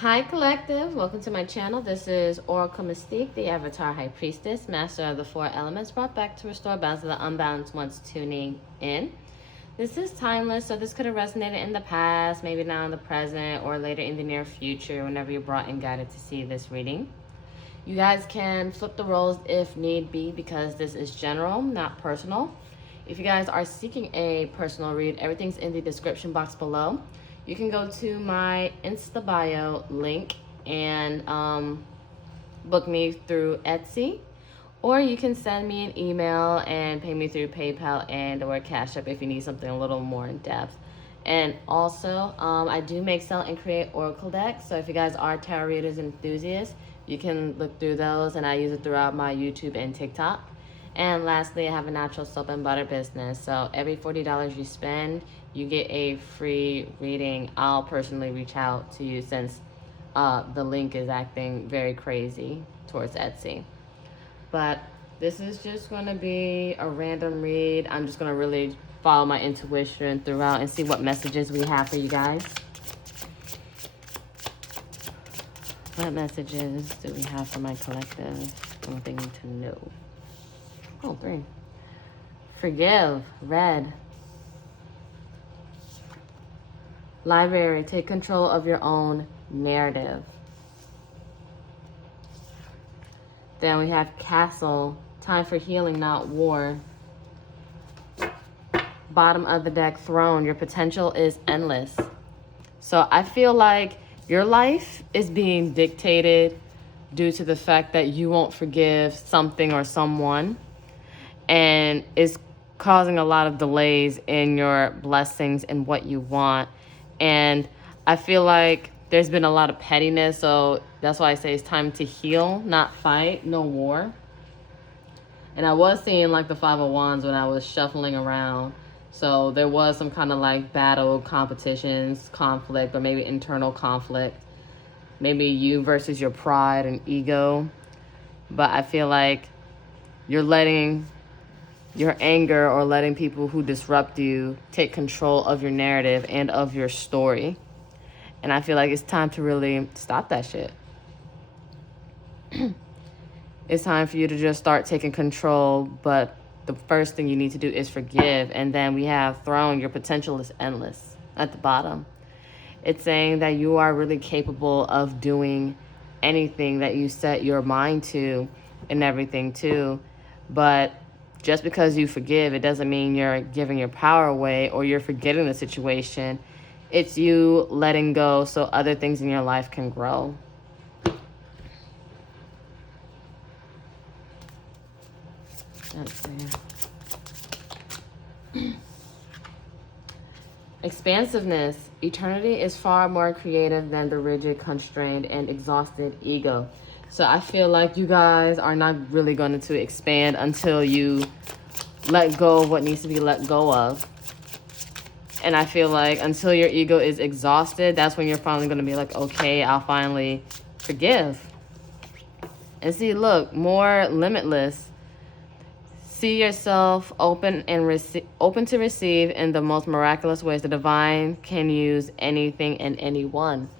Hi Collective, welcome to my channel. This is Oracle Mystique, the Avatar High Priestess, Master of the Four Elements, brought back to restore balance of the unbalanced ones tuning in. This is timeless, so this could have resonated in the past, maybe now in the present, or later in the near future, whenever you're brought and guided to see this reading. You guys can flip the roles if need be, because this is general, not personal. If you guys are seeking a personal read, everything's in the description box below. You can go to my Insta bio link and book me through Etsy, or you can send me an email and pay me through PayPal and or Cash App if you need something a little more in depth. And also, I do make, sell, and create oracle decks. So if you guys are tarot readers and enthusiasts, you can look through those, and I use it throughout my YouTube and TikTok. And lastly, I have a natural soap and butter business. So every $40 you spend, you get a free reading. I'll personally reach out to you since the link is acting very crazy towards Etsy. But this is just going to be a random read. I'm just going to really follow my intuition throughout and see what messages we have for you guys. What messages do we have for my collective? One thing to know. Oh, 3. Forgive, red. Library, take control of your own narrative. Then we have castle, time for healing, not war. Bottom of the deck, throne, your potential is endless. So I feel like your life is being dictated due to the fact that you won't forgive something or someone, and is causing a lot of delays in your blessings and what you want. And I feel like there's been a lot of pettiness, so that's why I say it's time to heal, not fight, no war. And I was seeing like the Five of Wands when I was shuffling around. So there was some kind of like battle, competitions, conflict, or maybe internal conflict. Maybe you versus your pride and ego. But I feel like you're letting your anger or letting people who disrupt you take control of your narrative and of your story. And I feel like it's time to really stop that shit. It's time for you to just start taking control, but the first thing you need to do is forgive. And then we have throne, your potential is endless at the bottom. It's saying that you are really capable of doing anything that you set your mind to and everything too. But just because you forgive, it doesn't mean you're giving your power away or you're forgetting the situation. It's you letting go so other things in your life can grow. Let's see. Expansiveness. Eternity is far more creative than the rigid, constrained, and exhausted ego. So I feel like you guys are not really going to expand until you let go of what needs to be let go of. And I feel like until your ego is exhausted, that's when you're finally going to be like, okay, I'll finally forgive. And see, look, more limitless. See yourself open to receive in the most miraculous ways. The divine can use anything and anyone.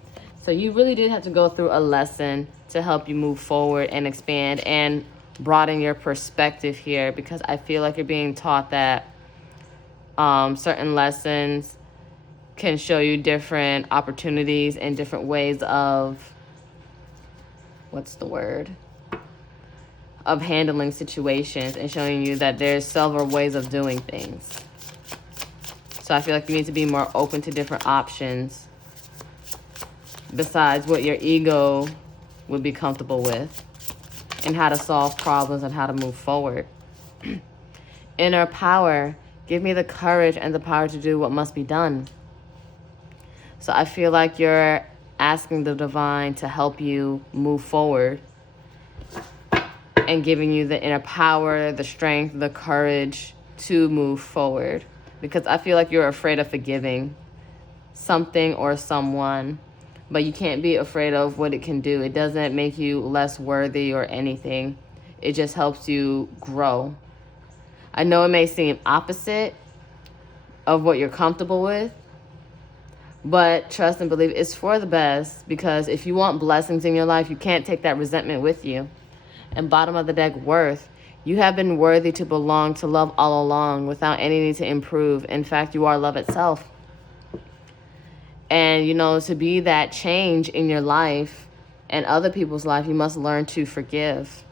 So you really did have to go through a lesson to help you move forward and expand and broaden your perspective here, because I feel like you're being taught that certain lessons can show you different opportunities and different ways of, of handling situations, and showing you that there's several ways of doing things. So I feel like you need to be more open to different options besides what your ego would be comfortable with, and how to solve problems and how to move forward. Inner power. Give me the courage and the power to do what must be done. So I feel like you're asking the divine to help you move forward and giving you the inner power, the strength, the courage to move forward. Because I feel like you're afraid of forgiving something or someone, but you can't be afraid of what it can do. It doesn't make you less worthy or anything. It just helps you grow. I know it may seem opposite of what you're comfortable with, But trust and believe it's for the best, because if you want blessings in your life, you can't take that resentment with you. And bottom of the deck, worth. You have been worthy to belong to love all along without any need to improve. In fact, you are love itself. And, to be that change in your life and other people's life, you must learn to forgive.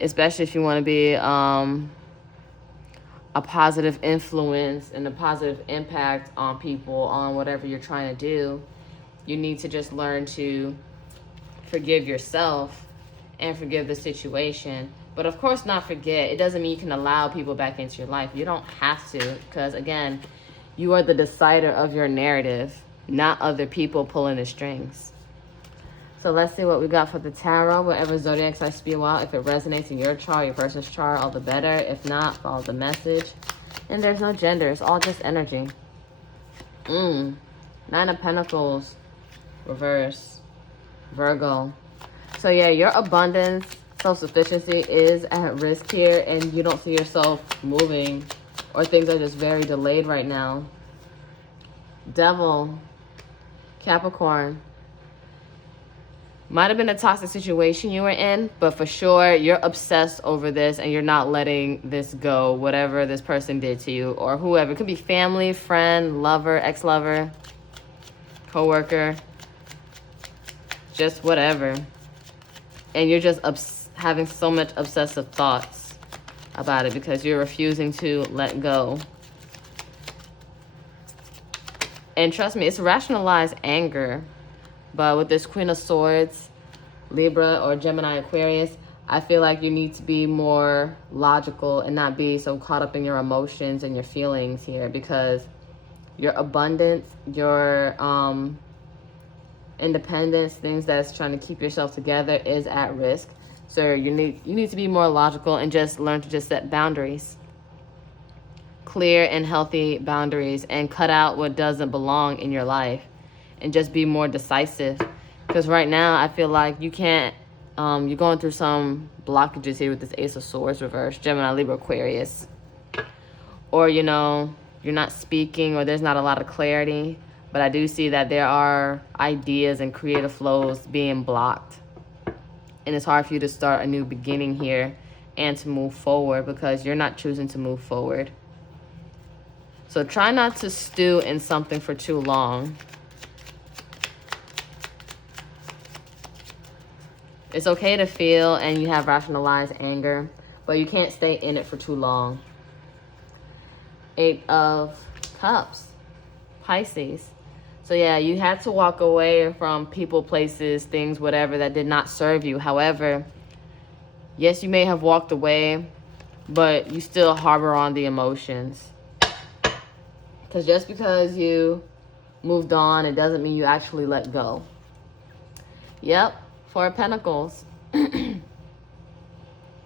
Especially if you want to be a positive influence and a positive impact on people, on whatever you're trying to do. You need to just learn to forgive yourself and forgive the situation. But of course, not forget. It doesn't mean you can allow people back into your life. You don't have to, because again, you are the decider of your narrative, not other people pulling the strings. So let's see what we got for the tarot. Whatever zodiacs I spew out, if it resonates in your chart, your person's chart, all the better. If not, follow the message. And there's no gender. It's all just energy. 9 of Pentacles. Reverse. Virgo. So yeah, your abundance, self-sufficiency is at risk here, and you don't see yourself moving, or things are just very delayed right now. Devil. Capricorn. Might have been a toxic situation you were in, but for sure you're obsessed over this and you're not letting this go, whatever this person did to you or whoever. It could be family, friend, lover, ex-lover, co-worker, just whatever. And you're just having so much obsessive thoughts about it because you're refusing to let go. And trust me, it's rationalized anger. But with this Queen of Swords, Libra or Gemini, Aquarius, I feel like you need to be more logical and not be so caught up in your emotions and your feelings here, because your abundance, your independence, things that's trying to keep yourself together is at risk. So you need to be more logical and just learn to just set boundaries. Clear and healthy boundaries, and cut out what doesn't belong in your life. And just be more decisive. Because right now, I feel like you can't, you're going through some blockages here with this Ace of Swords reverse, Gemini, Libra, Aquarius. Or, you're not speaking, or there's not a lot of clarity. But I do see that there are ideas and creative flows being blocked. And it's hard for you to start a new beginning here and to move forward because you're not choosing to move forward. So try not to stew in something for too long. It's okay to feel and you have rationalized anger, but you can't stay in it for too long. 8 of Cups, Pisces. So yeah, you had to walk away from people, places, things, whatever that did not serve you. However, yes, you may have walked away, but you still harbor on the emotions. Because just because you moved on, it doesn't mean you actually let go. Yep. 4 of Pentacles.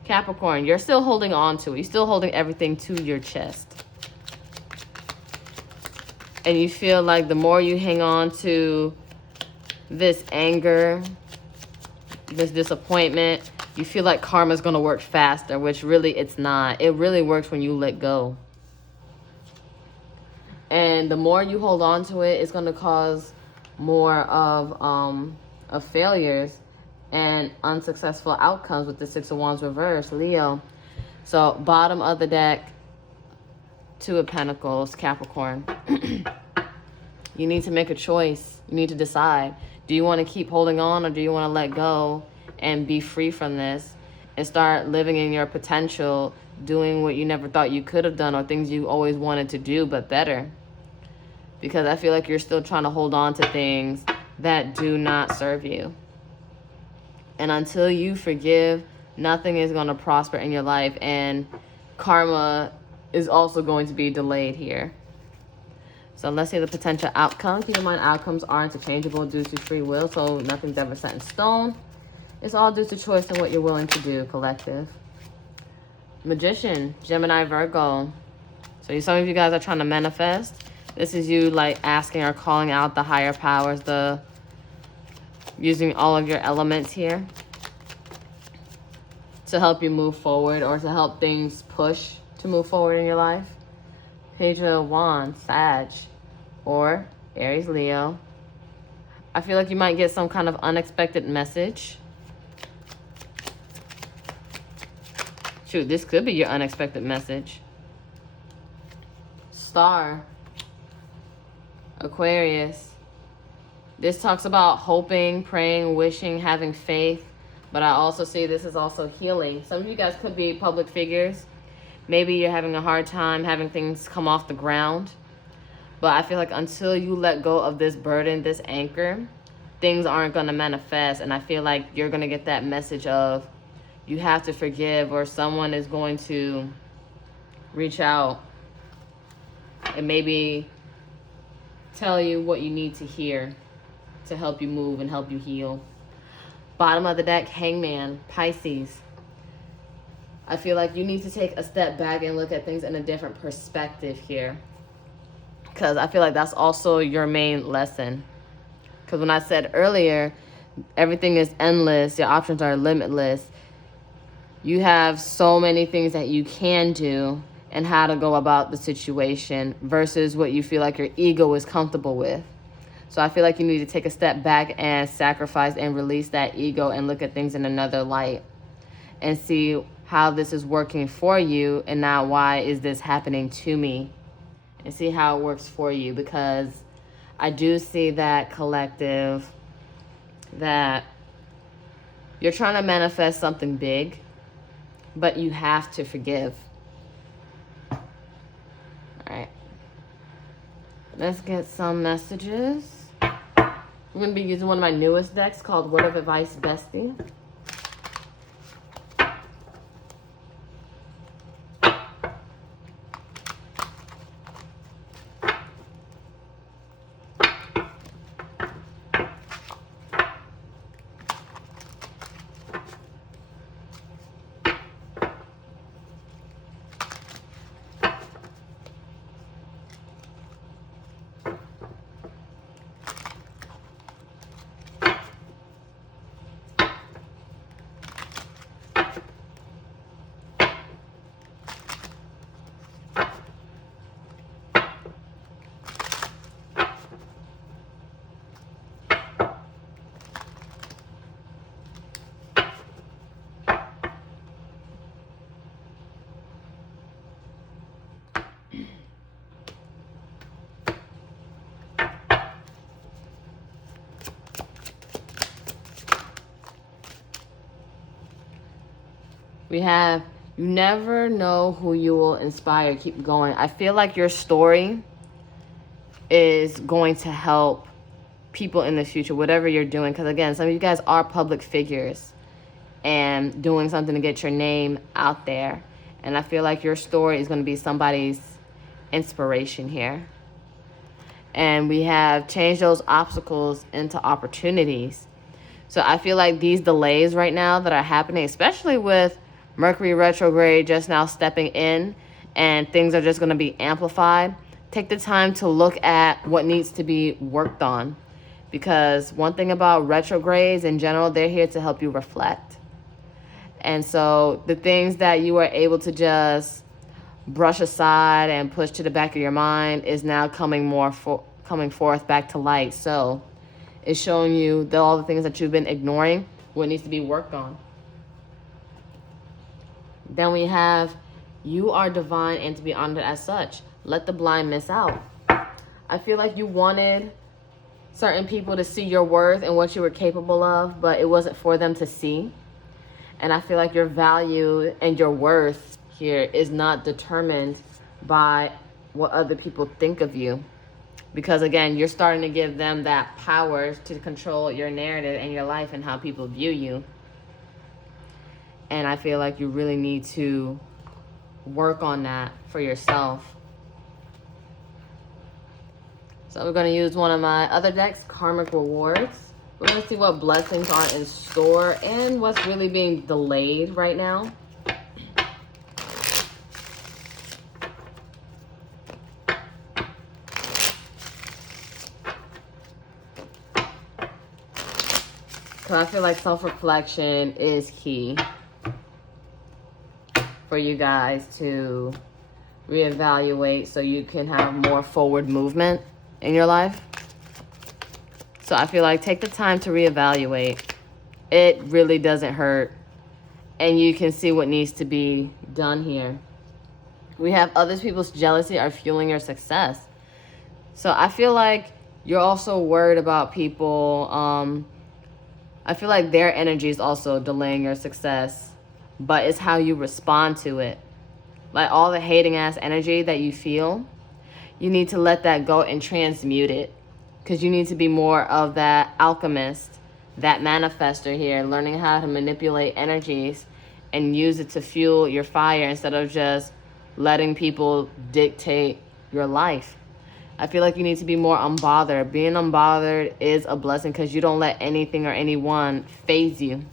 Capricorn, you're still holding on to it. You're still holding everything to your chest. And you feel like the more you hang on to this anger, this disappointment, you feel like karma's going to work faster, which really it's not. It really works when you let go. And the more you hold on to it, it's going to cause more of failures and unsuccessful outcomes with the 6 of Wands reverse, Leo. So bottom of the deck, 2 of Pentacles, Capricorn. You need to make a choice. You need to decide. Do you want to keep holding on, or do you want to let go and be free from this and start living in your potential, doing what you never thought you could have done, or things you always wanted to do but better? Because I feel like you're still trying to hold on to things that do not serve you. And until you forgive, nothing is going to prosper in your life. And karma is also going to be delayed here. So let's see the potential outcome. Keep in mind, outcomes are interchangeable due to free will. So nothing's ever set in stone. It's all due to choice and what you're willing to do, collective. Magician, Gemini, Virgo. So some of you guys are trying to manifest. This is you like asking or calling out the higher powers, using all of your elements here to help you move forward, or to help things push to move forward in your life. Page of Wands, Sag, or Aries, Leo. I feel like you might get some kind of unexpected message. Shoot, this could be your unexpected message. Star, Aquarius. This talks about hoping, praying, wishing, having faith. But I also see this is also healing. Some of you guys could be public figures. Maybe you're having a hard time having things come off the ground. But I feel like until you let go of this burden, this anchor, things aren't going to manifest. And I feel like you're going to get that message of you have to forgive, or someone is going to reach out and maybe tell you what you need to hear to help you move and help you heal. Bottom of the deck, Hangman, Pisces. I feel like you need to take a step back and look at things in a different perspective here. Because I feel like that's also your main lesson. Because when I said earlier, everything is endless, your options are limitless. You have so many things that you can do and how to go about the situation versus what you feel like your ego is comfortable with. So I feel like you need to take a step back and sacrifice and release that ego and look at things in another light and see how this is working for you and not why is this happening to me, and see how it works for you. Because I do see that, collective, that you're trying to manifest something big, but you have to forgive. All right. Let's get some messages. I'm going to be using one of my newest decks called Word of Advice Bestie. We have, you never know who you will inspire. Keep going. I feel like your story is going to help people in the future, whatever you're doing. Because again, some of you guys are public figures and doing something to get your name out there. And I feel like your story is going to be somebody's inspiration here. And we have changed those obstacles into opportunities. So I feel like these delays right now that are happening, especially with Mercury retrograde just now stepping in, and things are just going to be amplified. Take the time to look at what needs to be worked on. Because one thing about retrogrades in general, they're here to help you reflect. And so the things that you were able to just brush aside and push to the back of your mind is now coming forth back to light. So it's showing you that all the things that you've been ignoring, what needs to be worked on. Then we have, you are divine and to be honored as such. Let the blind miss out. I feel like you wanted certain people to see your worth and what you were capable of, but it wasn't for them to see. And I feel like your value and your worth here is not determined by what other people think of you. Because again, you're starting to give them that power to control your narrative and your life and how people view you. And I feel like you really need to work on that for yourself. So we're going to use one of my other decks, Karmic Rewards. We're going to see what blessings are in store and what's really being delayed right now. So I feel like self-reflection is key for you guys to reevaluate so you can have more forward movement. in your life. So I feel like take the time to reevaluate. It really doesn't hurt. And you can see what needs to be done here. We have other people's jealousy are fueling your success. So I feel like you're also worried about people. I feel like their energy is also delaying your success. But it's how you respond to it. Like all the hating ass energy that you feel, you need to let that go and transmute it. Because you need to be more of that alchemist, that manifester here, learning how to manipulate energies and use it to fuel your fire instead of just letting people dictate your life. I feel like you need to be more unbothered. Being unbothered is a blessing because you don't let anything or anyone faze you.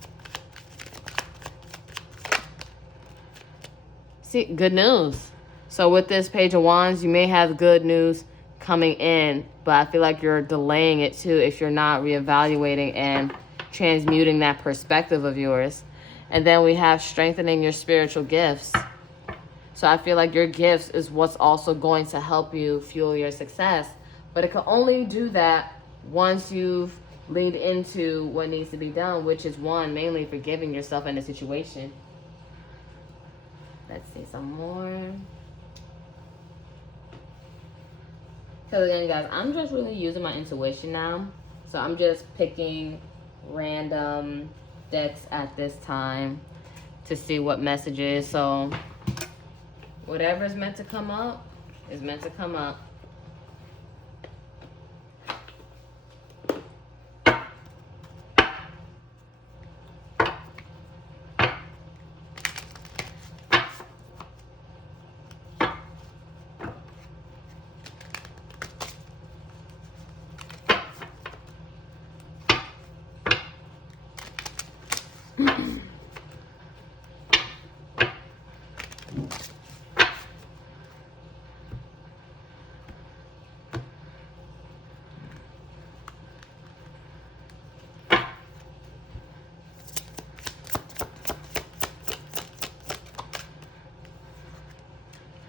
See, good news. So with this Page of Wands, you may have good news coming in, but I feel like you're delaying it too if you're not reevaluating and transmuting that perspective of yours. And then we have strengthening your spiritual gifts. So I feel like your gifts is what's also going to help you fuel your success. But it can only do that once you've leaned into what needs to be done, which is one, mainly forgiving yourself in the situation. Let's see some more. So again, guys, I'm just really using my intuition now. So I'm just picking random decks at this time to see what messages. So whatever is meant to come up is meant to come up.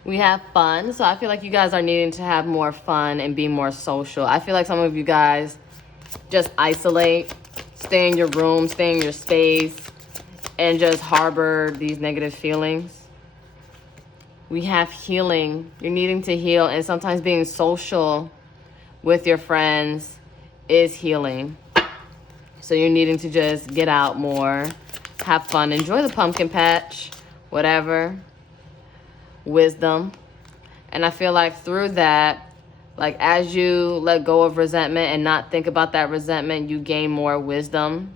We have fun. So I feel like you guys are needing to have more fun and be more social. I feel like some of you guys just isolate, stay in your room, stay in your space, and just harbor these negative feelings. We have healing. You're needing to heal, and sometimes being social with your friends is healing. So you're needing to just get out more, have fun, enjoy the pumpkin patch, whatever. Wisdom. And I feel like through that, like as you let go of resentment and not think about that resentment, you gain more wisdom.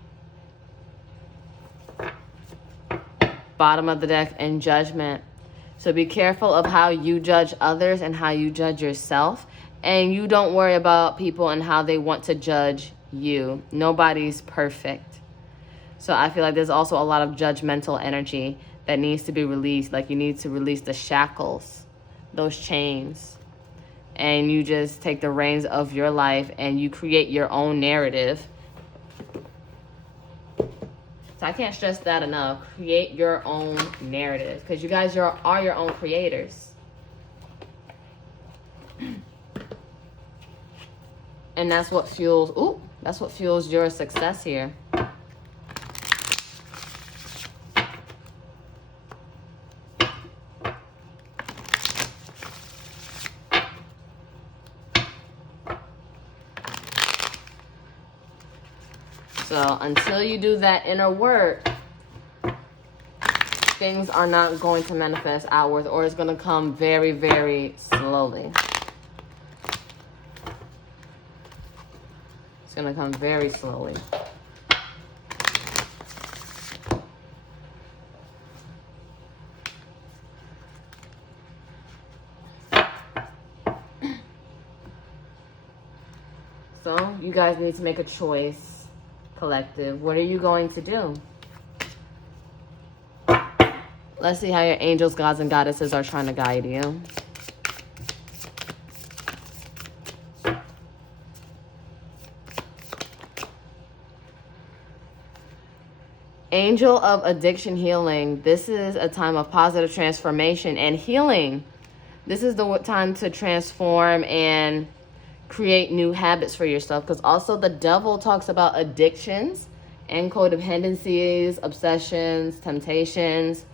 Bottom of the deck, and judgment. So be careful of how you judge others and how you judge yourself. And you don't worry about people and how they want to judge you. Nobody's perfect. So I feel like there's also a lot of judgmental energy that needs to be released. Like you need to release the shackles, those chains. And you just take the reins of your life and you create your own narrative. So I can't stress that enough. Create your own narrative. Because you guys are your own creators. And that's what fuels your success here. So until you do that inner work, things are not going to manifest outwards, or it's going to come very, very slowly. It's going to come very slowly. So you guys need to make a choice. Collective, what are you going to do? Let's see how your angels, gods, and goddesses are trying to guide you. Angel of addiction healing. This is a time of positive transformation and healing. This is the time to transform and create new habits for yourself. Because also the devil talks about addictions and codependencies, obsessions, temptations,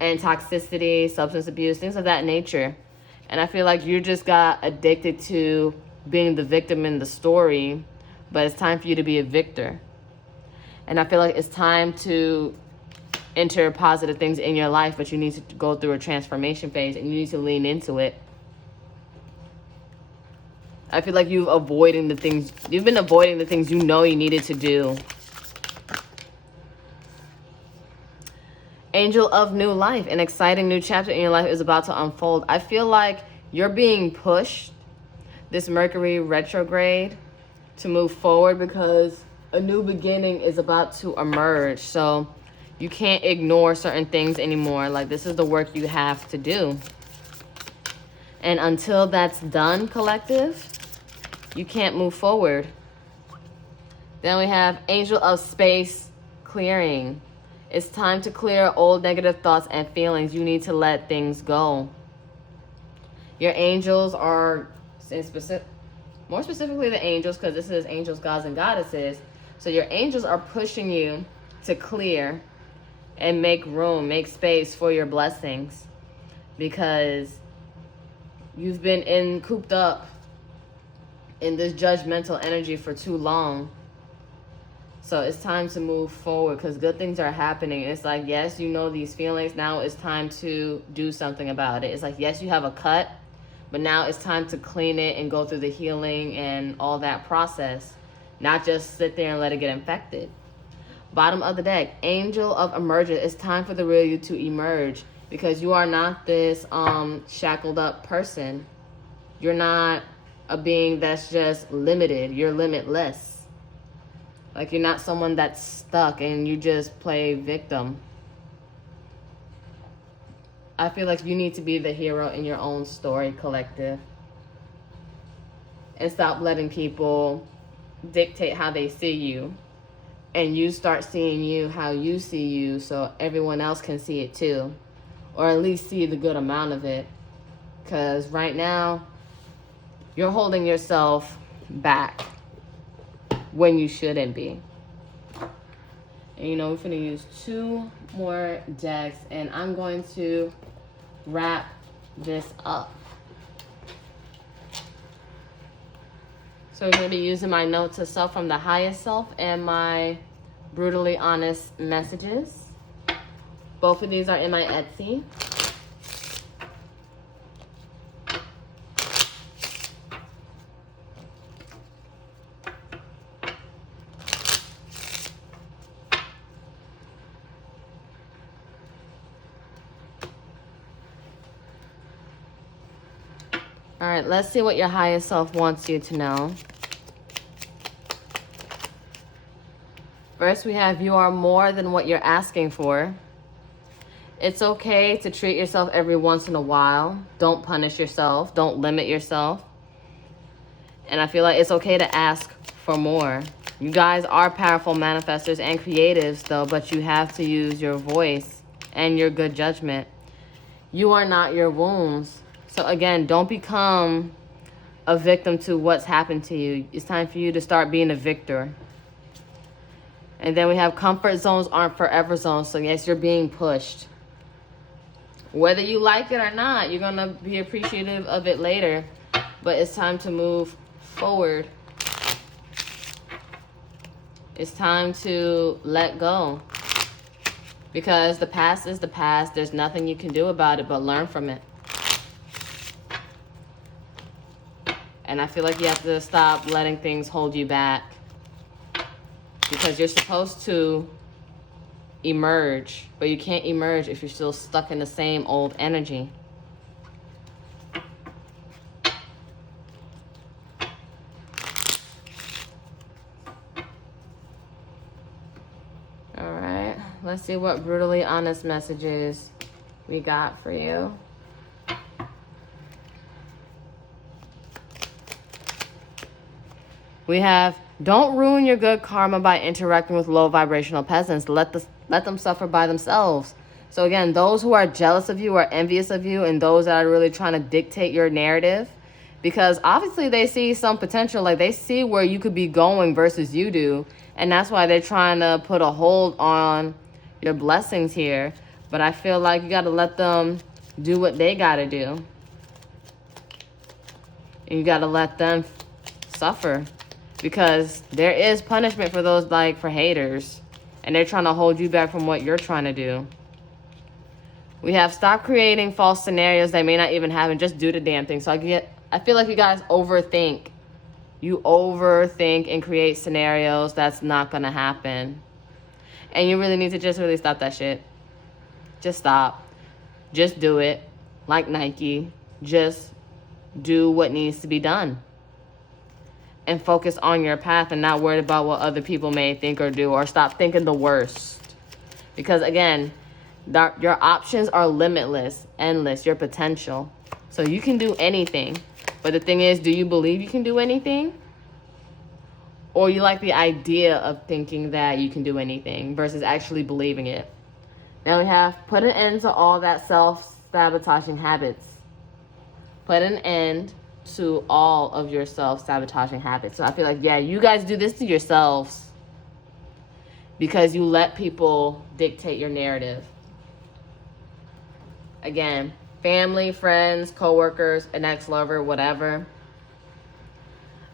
and toxicity, substance abuse, things of that nature. And I feel like you just got addicted to being the victim in the story, but it's time for you to be a victor. And I feel like it's time to enter positive things in your life, but you need to go through a transformation phase and you need to lean into it. I feel like you've been avoiding the things you know you needed to do. Angel of new life, an exciting new chapter in your life is about to unfold. I feel like you're being pushed, this Mercury retrograde, to move forward because a new beginning is about to emerge. So you can't ignore certain things anymore. Like, this is the work you have to do. And until that's done, collective, you can't move forward. Then we have Angel of Space clearing. It's time to clear old negative thoughts and feelings. You need to let things go. Your angels are, more specifically the angels, because this is angels, gods, and goddesses. So your angels are pushing you to clear and make room, make space for your blessings, because you've been cooped up in this judgmental energy for too long. So it's time to move forward because good things are happening. It's like, yes, you know these feelings. Now it's time to do something about it. It's like, yes, you have a cut, but now it's time to clean it and go through the healing and all that process. Not just sit there and let it get infected. Bottom of the deck, Angel of Emergence. It's time for the real you to emerge because you are not this shackled up person. You're not a being that's just limited. You're limitless. Like, you're not someone that's stuck and you just play victim. I feel like you need to be the hero in your own story, collective. And stop letting people dictate how they see you. And you start seeing you how you see you so everyone else can see it too. Or at least see the good amount of it. Because right now, you're holding yourself back when you shouldn't be. And you know, we're gonna use 2 more decks and I'm going to wrap this up. So we're gonna be using my note to self from the highest self and my brutally honest messages. Both of these are in my Etsy. All right, let's see what your highest self wants you to know. First, we have you are more than what you're asking for. It's okay to treat yourself every once in a while. Don't punish yourself. Don't limit yourself. And I feel like it's okay to ask for more. You guys are powerful manifestors and creatives, though, but you have to use your voice and your good judgment. You are not your wounds. So again, don't become a victim to what's happened to you. It's time for you to start being a victor. And then we have comfort zones aren't forever zones. So yes, you're being pushed. Whether you like it or not, you're going to be appreciative of it later. But it's time to move forward. It's time to let go. Because the past is the past. There's nothing you can do about it but learn from it. And I feel like you have to stop letting things hold you back. Because you're supposed to emerge. But you can't emerge if you're still stuck in the same old energy. Alright. Let's see what brutally honest messages we got for you. We have, don't ruin your good karma by interacting with low vibrational peasants. Let them suffer by themselves. So again, those who are jealous of you or envious of you and those that are really trying to dictate your narrative, Because obviously they see some potential, like they see where you could be going versus you do. And that's why they're trying to put a hold on your blessings here. But I feel like you got to let them do what they got to do. And you got to let them suffer. Because there is punishment for those, like, for haters. And they're trying to hold you back from what you're trying to do. We have stop creating false scenarios that may not even happen. Just do the damn thing. So I feel like you guys overthink. You overthink and create scenarios that's not going to happen. And you really need to just really stop that shit. Just stop. Just do it. Like Nike. Just do what needs to be done. And focus on your path and not worry about what other people may think or do. Or stop thinking the worst. Because again, your options are limitless, endless, your potential. So you can do anything. But the thing is, do you believe you can do anything? Or you like the idea of thinking that you can do anything versus actually believing it? Now we have put an end to all that self-sabotaging habits. Put an end to all of your self-sabotaging habits. So I feel like, yeah, you guys do this to yourselves because you let people dictate your narrative. Again, family, friends, coworkers, an ex-lover, whatever.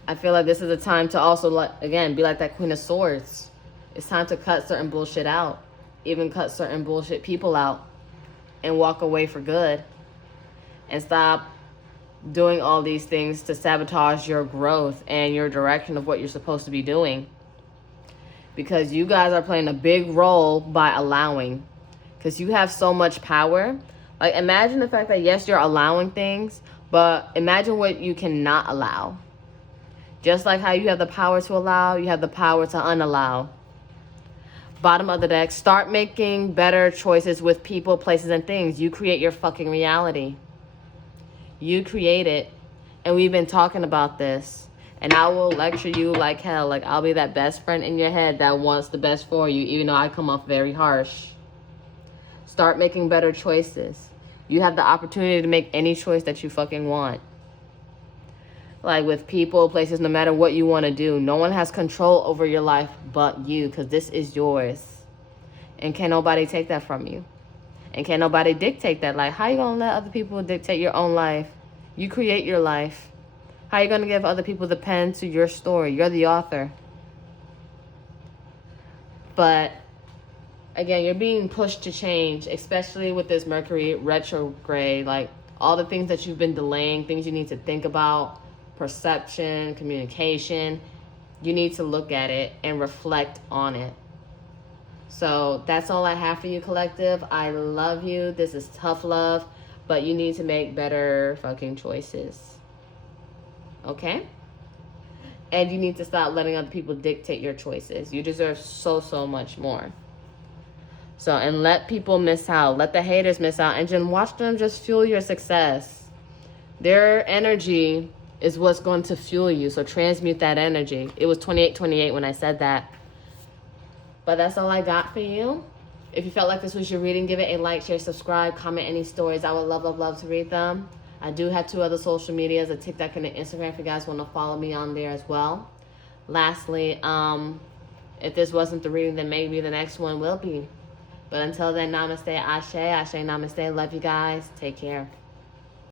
I feel like this is a time to also, again, be like that Queen of Swords. It's time to cut certain bullshit out. Even cut certain bullshit people out. And walk away for good. And stop doing all these things to sabotage your growth and your direction of what you're supposed to be doing. Because you guys are playing a big role by allowing. Because you have so much power. Like, imagine the fact that, yes, you're allowing things, but imagine what you cannot allow. Just like how you have the power to allow, you have the power to unallow. Bottom of the deck, start making better choices with people, places, and things. You create your fucking reality. You create it. And we've been talking about this. And I will lecture you like hell. Like, I'll be that best friend in your head that wants the best for you, even though I come off very harsh. Start making better choices. You have the opportunity to make any choice that you fucking want. Like with people, places, no matter what you want to do. No one has control over your life but you, because this is yours. And can't nobody take that from you. And can't nobody dictate that. Like, how you going to let other people dictate your own life? You create your life. How you going to give other people the pen to your story? You're the author. But again, you're being pushed to change, especially with this Mercury retrograde. Like, all the things that you've been delaying, things you need to think about, perception, communication, you need to look at it and reflect on it. So that's all I have for you, collective. I love you. This is tough love, but you need to make better fucking choices. Okay? And you need to stop letting other people dictate your choices. You deserve so, so much more. So, and let people miss out. Let the haters miss out. And just watch them just fuel your success. Their energy is what's going to fuel you. So transmute that energy. It was 2828 when I said that. But that's all I got for you. If you felt like this was your reading, give it a like, share, subscribe, comment any stories. I would love, love, love to read them. I do have 2 other social medias, a TikTok and an Instagram, if you guys want to follow me on there as well. Lastly, if this wasn't the reading, then maybe the next one will be. But until then, namaste, ashe, ashe, namaste. Love you guys. Take care.